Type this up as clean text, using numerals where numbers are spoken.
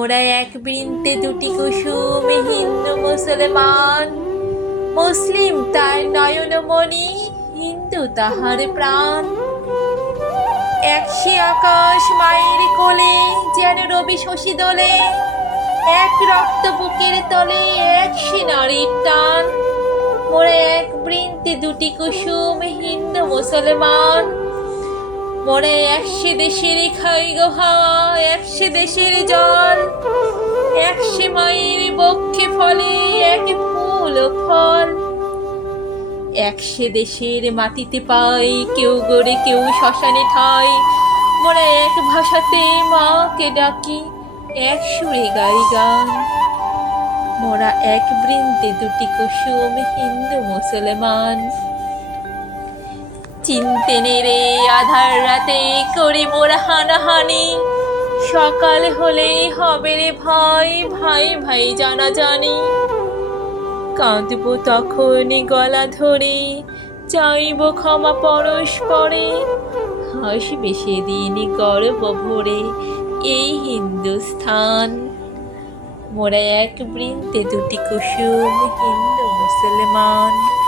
মোরা এক বৃন্তে দুটি কুসুম, হিন্দু মুসলমান। মুসলিম তার নয়নমণি, হিন্দু তাহার প্রাণ। একসে আকাশ মায়ের কোলে, যেন রবি শশী দোলে। এক রক্ত বুকের তলে, একসে নারীর টান। মোরা এক বৃন্তে দুটি কুসুম, হিন্দু মুসলমান। মোরা একসে দেশের খাই গো হাওয়া, একসে দেশের জল। একসে মায়ের বক্ষে ফলে, এক ফুল ও ফল। একসে দেশের মাটিতে পাই, কেউ গড়ে কেউ শ্মশানে ঠাই। মোরা এক ভাষাতে মাকে ডাকি, এক সুরে গাই গান। মোরা এক বৃন্তে দুটি কুসুম, হিন্দু মুসলমান। চিনতে নেড়ে আধার রাতে করি মোরা হানাহানি। সকাল হলেই হবে রে ভাই, ভাই ভাই জানাজানি। কাঁদবো তখনই গলা ধরে, চাইব ক্ষমা পরস্পরে। হাসবে সেদিন গর্ব ভরে এই হিন্দুস্থান। মোরা এক বৃন্তে দুটি কুসুম, হিন্দু মুসলমান।